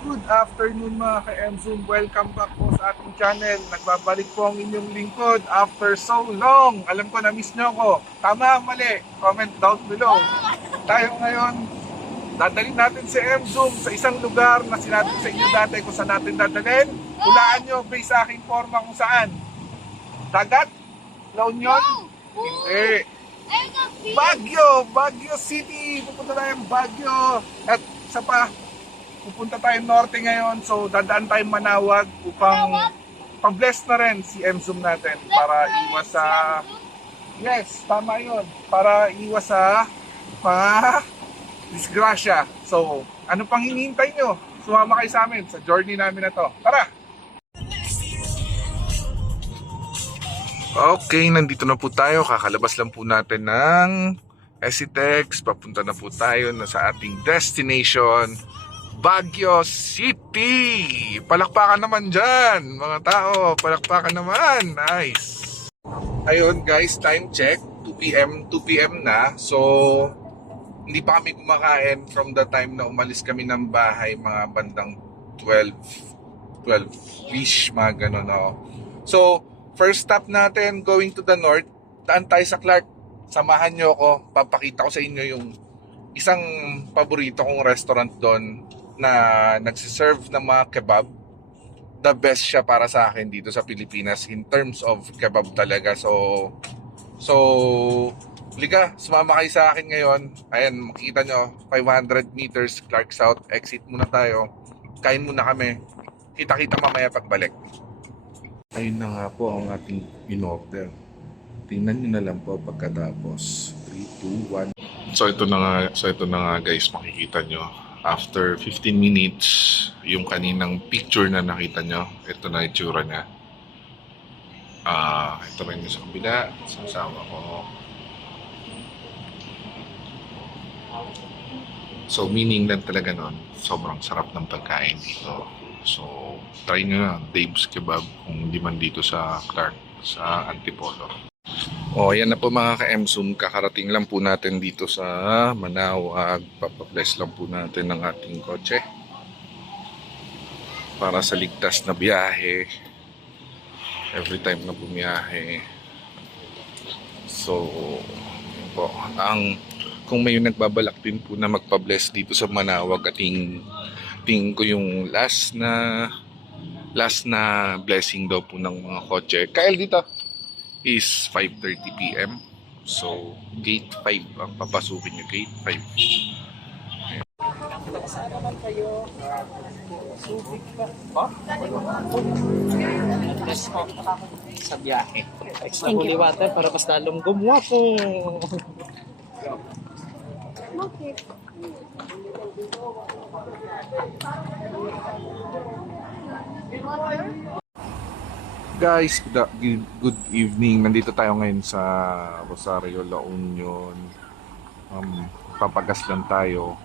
Good afternoon mga ka-MZoom. Welcome back po sa ating channel. Nagbabalik po ang inyong lingkod after so long. Alam ko na-miss nyo ako. Tama, mali. Comment down below. Tayo ngayon, dadalhin natin si MZoom sa isang lugar na sinabi ko sa inyo dati kung saan natin dadalhin. Hulaan nyo based sa aking forma kung saan. Dagat? La Union? Hindi. Baguio City. Pupunta tayong Baguio. At isa pa, pupunta tayong norte ngayon, so dadaan tayong Manawag upang pa-bless na rin si MZoom natin para iwas sa... Yes, tama yun. Para iwas sa mga disgrasya. So, ano pang hinihintay nyo? Sumama kayo sa amin sa journey namin na to. Tara! Okay, nandito na po tayo. Kakalabas lang po natin ng SCTEX. Papunta na po tayo na sa ating destination, Baguio City! Palakpakan naman dyan, mga tao. Palakpakan naman. Nice. Ayun guys, time check. 2 p.m. 2 p.m. na. So, hindi pa kami kumakain from the time na umalis kami ng bahay. Mga bandang 12-ish, mga ganun. No? So, first stop natin, going to the north. Daan tayo sa Clark. Samahan nyo ako. Papakita ko sa inyo yung isang paborito kong restaurant doon na nagsiserve ng mga kebab. The best siya para sa akin dito sa Pilipinas in terms of kebab talaga. So liga, sumama kayo sa akin ngayon. Ayan, makikita nyo, 500 meters Clark South. Exit muna tayo. Kain muna kami. Kita-kita mamaya pagbalik. Ayun na nga po ang ating in-order. Tingnan nyo na lang po pagkatapos. 3, 2, 1. So ito na nga guys, makikita nyo. After 15 minutes, yung kaninang picture na nakita nyo, ito na itsura niya. Ito rin yung sa kabila, sasama ko. So meaning lang talaga nun, sobrang sarap ng pagkain dito. So try nyo na, Dave's Kebab, kung hindi man dito sa Clark, sa Antipolo. Yan na po mga ka-MZoom, kakarating lang po natin dito sa Manawag. Papabless lang po natin ng ating kotse para sa ligtas na biyahe every time na bumiyahe. So yun po, kung may nagbabalak din po na magpabless dito sa Manawag, at tingin ko yung last na blessing daw po ng mga kotse. Kyle, dito is 5:30 p.m. So, gate 5 ang papasukin nyo, gate 5. Saan naman kayo? Subic pa. Ha? Test ko sa biyahe. Extra holy water para mas lalong gumwapo. Okay. Guys, good evening. Nandito tayo ngayon sa Rosario, La Union. Papagas lang tayo.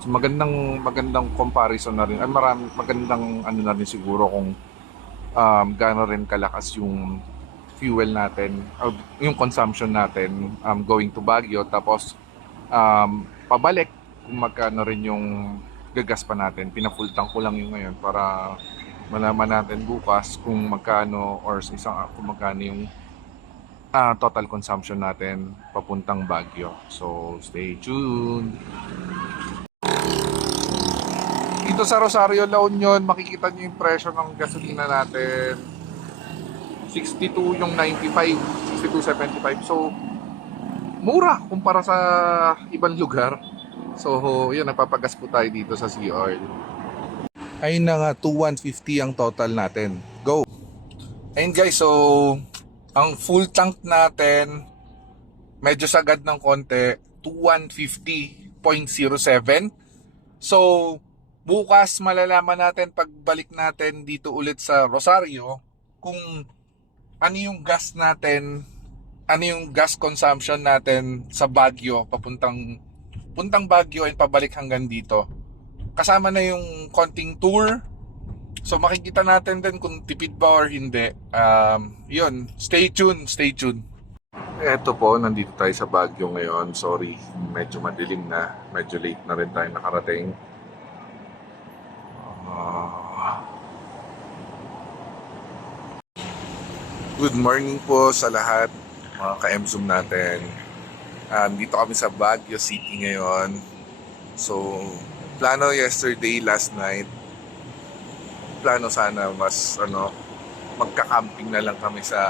So, magandang comparison na rin. Magandang ano na rin siguro kung gaano rin kalakas yung fuel natin, yung consumption natin going to Baguio. Tapos pabalik kung magkano rin yung gagas pa natin. Pina-full tank ko lang yung ngayon para malaman natin bukas kung magkano or sa kung magkano yung total consumption natin papuntang Baguio. So stay tuned. Dito sa Rosario, La Union, makikita nyo yung presyo ng gasolina natin. 62 yung 95, 62.75. So mura kumpara sa ibang lugar. So yun, napapagas po tayo dito sa Sea Oil. Ayun na nga, 2,150 ang total natin. Go! Ayun guys, so ang full tank natin, medyo sagad ng konti, 2,150.07. So bukas malalaman natin pagbalik natin dito ulit sa Rosario kung ano yung gas natin, ano yung gas consumption natin sa Baguio, puntang Baguio and pabalik hanggang dito. Kasama na yung konting tour. So makikita natin din kung tipid ba or hindi. Yun, stay tuned. Eto po, nandito tayo sa Baguio ngayon. Sorry, medyo madilim na. Medyo late na rin tayo nakarating. Good morning po sa lahat, mga ka-MZoom natin. Dito kami sa Baguio City ngayon. So, plano yesterday, last night, plano sana mas magka-camping na lang kami sa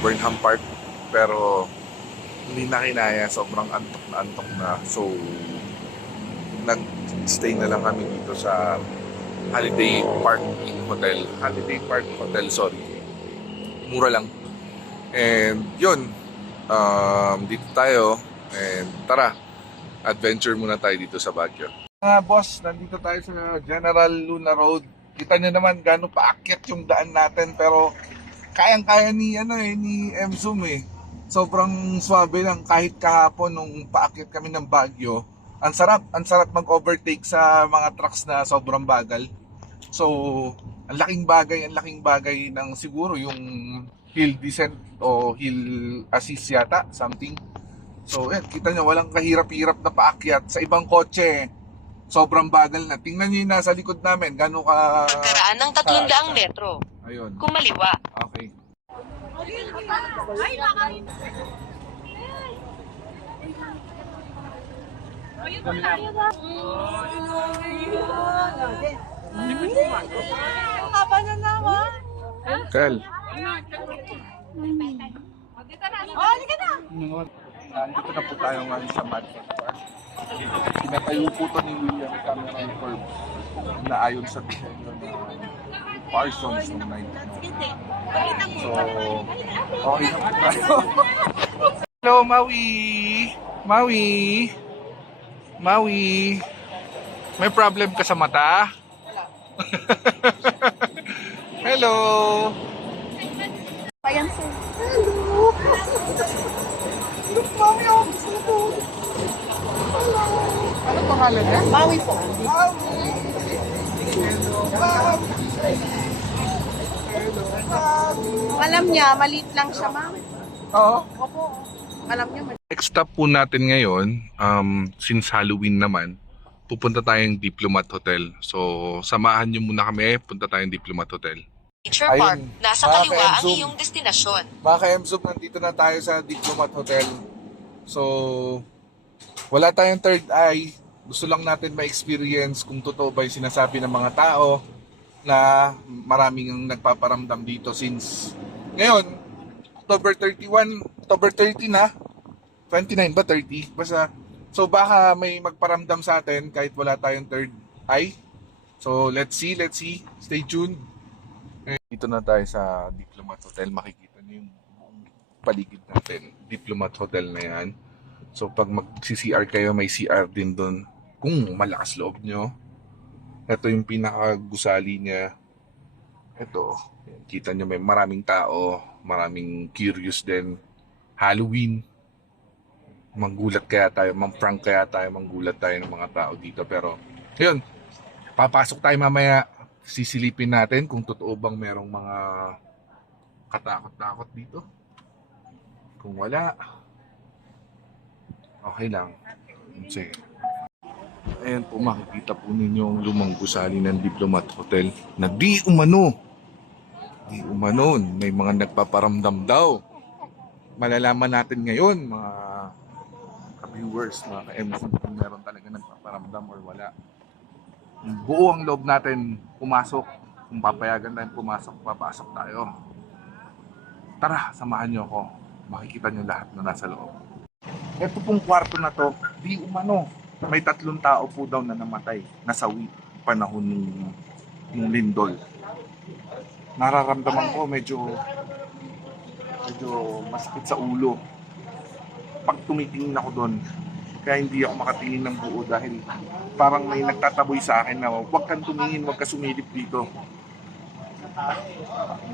Burnham Park. Pero hindi na kinaya, sobrang antok na. So, nag-stay na lang kami dito sa Holiday Park Hotel, sorry. Mura lang. And yun, dito tayo. And tara, adventure muna tayo dito sa Baguio. Boss, nandito tayo sa General Luna Road. Kita nyo naman gano'ng paakyat yung daan natin, pero kayang-kaya ni MZoom eh. Sobrang swabe lang kahit kahapon nung paakyat kami ng Baguio. Ang sarap mag-overtake sa mga trucks na sobrang bagal. So, ang laking bagay ng siguro yung hill descent o hill assist yata, something. So, kita nyo, walang kahirap-hirap na paakyat. Sa ibang kotse, sobrang bagal na. Tingnan nyo yung nasa likod namin, gano'n ka... Pagkaraan ng 300 metro. Ayun. Kumaliwa. Okay. Kel. Nandito na po tayo ngayon sa Madford Park. Pinatayo po ito ni William Cameron Forbes na ayon sa disenyo ng Parsons ng 1990. So, okay na po tayo. Hello, Maui! May problem ka sa mata? Hello! Ayan sir. Ano pangalan niya? Maui po. Alam niya, maliit lang siya, ma'am. Oo. Opo. Alam niya, maliit. Next stop po natin ngayon, since Halloween naman, pupunta tayong Diplomat Hotel. So, samahan niyo muna kami, punta tayong Diplomat Hotel. Nature Ayun, Park. Nasa mga kaliwa ang ka-MZoom. iyong destinasyon. Mga ka-MZoom, nandito na tayo sa Diplomat Hotel. So, wala tayong third eye. Gusto lang natin ma-experience kung totoo ba yung sinasabi ng mga tao na maraming ang nagpaparamdam dito since ngayon, October 30 na, 29 ba, 30? Basta, so baka may magparamdam sa atin kahit wala tayong third eye. So, let's see, stay tuned. Dito na tayo sa Diplomat Hotel, makikita niyo yung buong paligid natin. Diplomat Hotel na yan. So pag mag-CR kayo, may CR din doon. Kung malakas loob nyo. Ito yung pinakagusali niya. Ito, kita nyo may maraming tao, maraming curious din. Halloween. Manggulat kaya tayo, mang-prank kaya tayo, manggulat tayo ng mga tao dito. Pero, yun, papasok tayo mamaya. Sisilipin natin kung totoo bang merong mga katakot-takot dito. Kung wala, okay lang. Sige. Ayan po, makikita po ninyo ang lumang gusali ng Diplomat Hotel na di umano, may mga nagpaparamdam daw. Malalaman natin ngayon, mga ka-viewers, mga ka-MZoom, kung meron talaga nagpaparamdam or wala. Buo ang loob natin pumasok. Kung papayagan tayong pumasok, papasok tayo. Tara, samahan nyo ako. Makikita nyo lahat na nasa loob. Ito pong kwarto na to, di umano. May 3 tao po daw na namatay, nasawi panahon ng lindol. Nararamdaman ko medyo masakit sa ulo. Pag tumitingin ako doon, kaya hindi ako makatingin ng buo dahil parang may nagtataboy sa akin na huwag kang tumingin, huwag ka sumilip dito.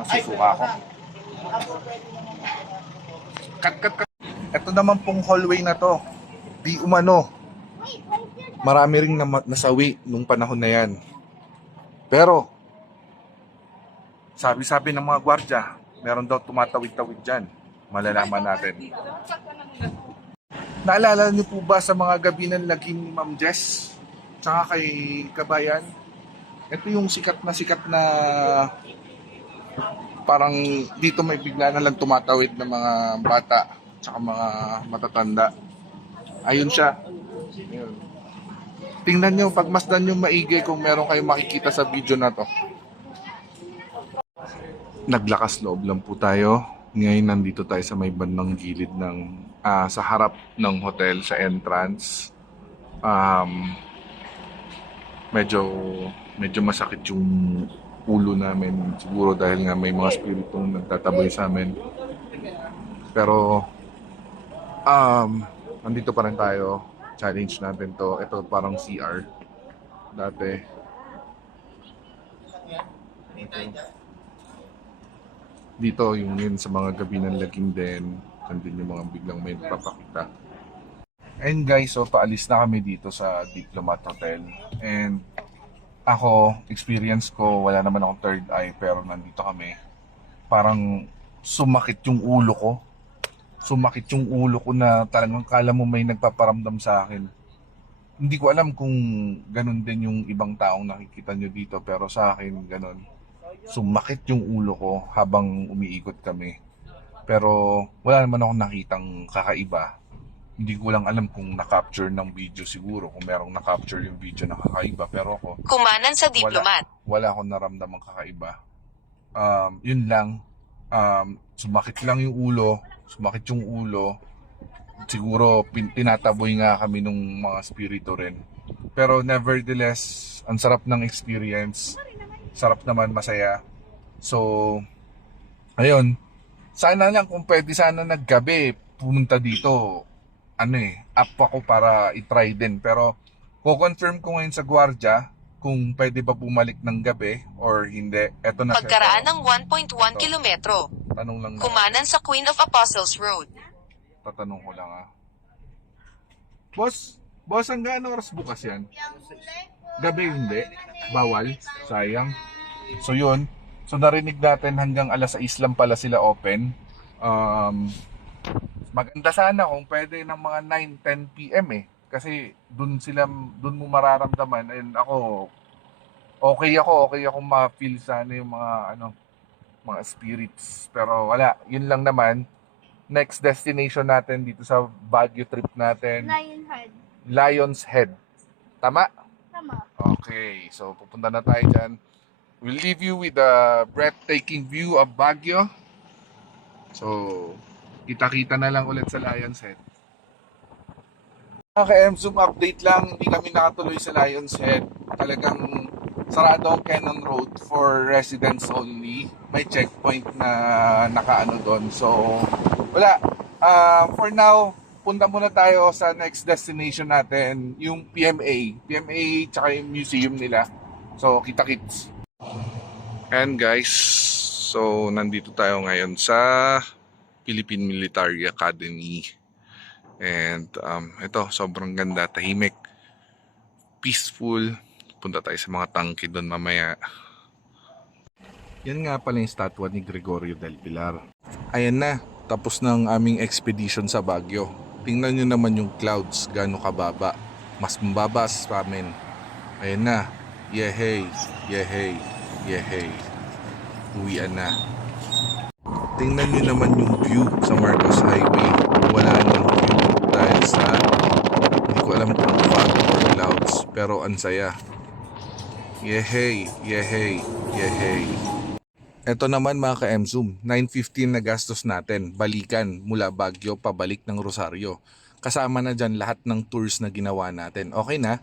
Masusuka ako. Kat. Ito naman pong hallway na to. Di umano. Marami ring nasawi nung panahon na yan. Pero, sabi-sabi ng mga gwardya, meron daw tumatawid-tawid dyan. Malalaman natin. Naalala niyo po ba sa mga gabi ng lagim ni Ma'am Jess? Tsaka kay Kabayan? Ito yung sikat na parang dito may bigla na lang tumatawid ng mga bata tsaka mga matatanda. Ayun siya. Ayun. Tingnan nyo, pagmasdan nyo maigi kung meron kayong makikita sa video na to. Naglakas loob lang po tayo. Ngayon nandito tayo sa may bandang gilid ng sa harap ng hotel sa entrance. Medyo masakit yung ulo namin siguro dahil nga may mga spiritong nagtataboy sa amin. Pero nandito pa rin tayo. Challenge natin to. Ito parang CR dati. Dito yung yun sa mga gabi ng laging din. Nandun yung mga biglang may papakita. And guys, so paalis na kami dito sa Diplomat Hotel. And ako, experience ko, wala naman akong third eye pero nandito kami. Parang sumakit yung ulo ko. Sumakit yung ulo ko na talagang kala mo may nagpaparamdam sa akin. Hindi ko alam kung ganun din yung ibang taong nakikita nyo dito pero sa akin ganun. Sumakit yung ulo ko habang umiikot kami. Pero wala naman akong nakitang kakaiba. Hindi ko lang alam kung na-capture ng video siguro. Kung merong na-capture yung video na kakaiba. Pero ako, Kumanan sa diplomat. wala akong naramdamang kakaiba. Yun lang. Sumakit lang yung ulo. Sumakit yung ulo. Siguro tinataboy nga kami nung mga spirito rin. Pero nevertheless, ang sarap ng experience. Sarap naman, masaya. So, ayun. Sana lang kung pwede sana naggabi pumunta dito. Up ako para i-try din. Pero ko-confirm ko ngayon sa gwardiya kung pwede ba bumalik ng gabi or hindi. Eto na siya. Pagkaraan ng 1.1 Ito. kilometro. Tanong lang na. Kumanan sa Queen of Apostles Road. Tatanong ko lang Boss, hanggang ano oras bukas yan? Gabi hindi? Bawal? Sayang. So yun. So narinig natin hanggang alas 6 lang pala sila open. Maganda sana kung pwede ng mga 9-10 PM Kasi dun mo mararamdaman. And ako, okay ako ma-feel sana yung mga spirits. Pero wala, yun lang naman. Next destination natin dito sa Baguio trip natin, Lion's Head. Tama? Tama. Okay, so pupunta na tayo dyan. We'll leave you with a breathtaking view of Baguio. So, kita-kita na lang ulit sa Lion's Head. Ka-M-Zoom update lang, hindi kami nakatuloy sa Lion's Head. Talagang sarado ang Cannon Road for residents only. May checkpoint na nakaano doon. So, wala. For now, punta muna tayo sa next destination natin, yung PMA. PMA tsaka yung museum nila. So, kita-kits. And guys, so nandito tayo ngayon sa Philippine Military Academy. And ito, sobrang ganda, tahimik, peaceful. Punta tayo sa mga tangke doon mamaya. Yan nga pala yung statwa ni Gregorio del Pilar. Ayan na, tapos ng aming expedition sa Baguio. Tingnan nyo naman yung clouds, gaano kababa. Mas mababa sa amin. Ayan na, yehey, yehey, yehey. Uwian na. Tingnan nyo naman yung view sa Marcos Highway. Wala nang view dahil sa hindi ko alam kung fog or clouds, pero ang saya. Yehey, yehey, yehey. Ito naman mga ka-M-Zoom, 9.15 na gastos natin, balikan mula Baguio pabalik ng Rosario. Kasama na dyan lahat ng tours na ginawa natin. Okay na?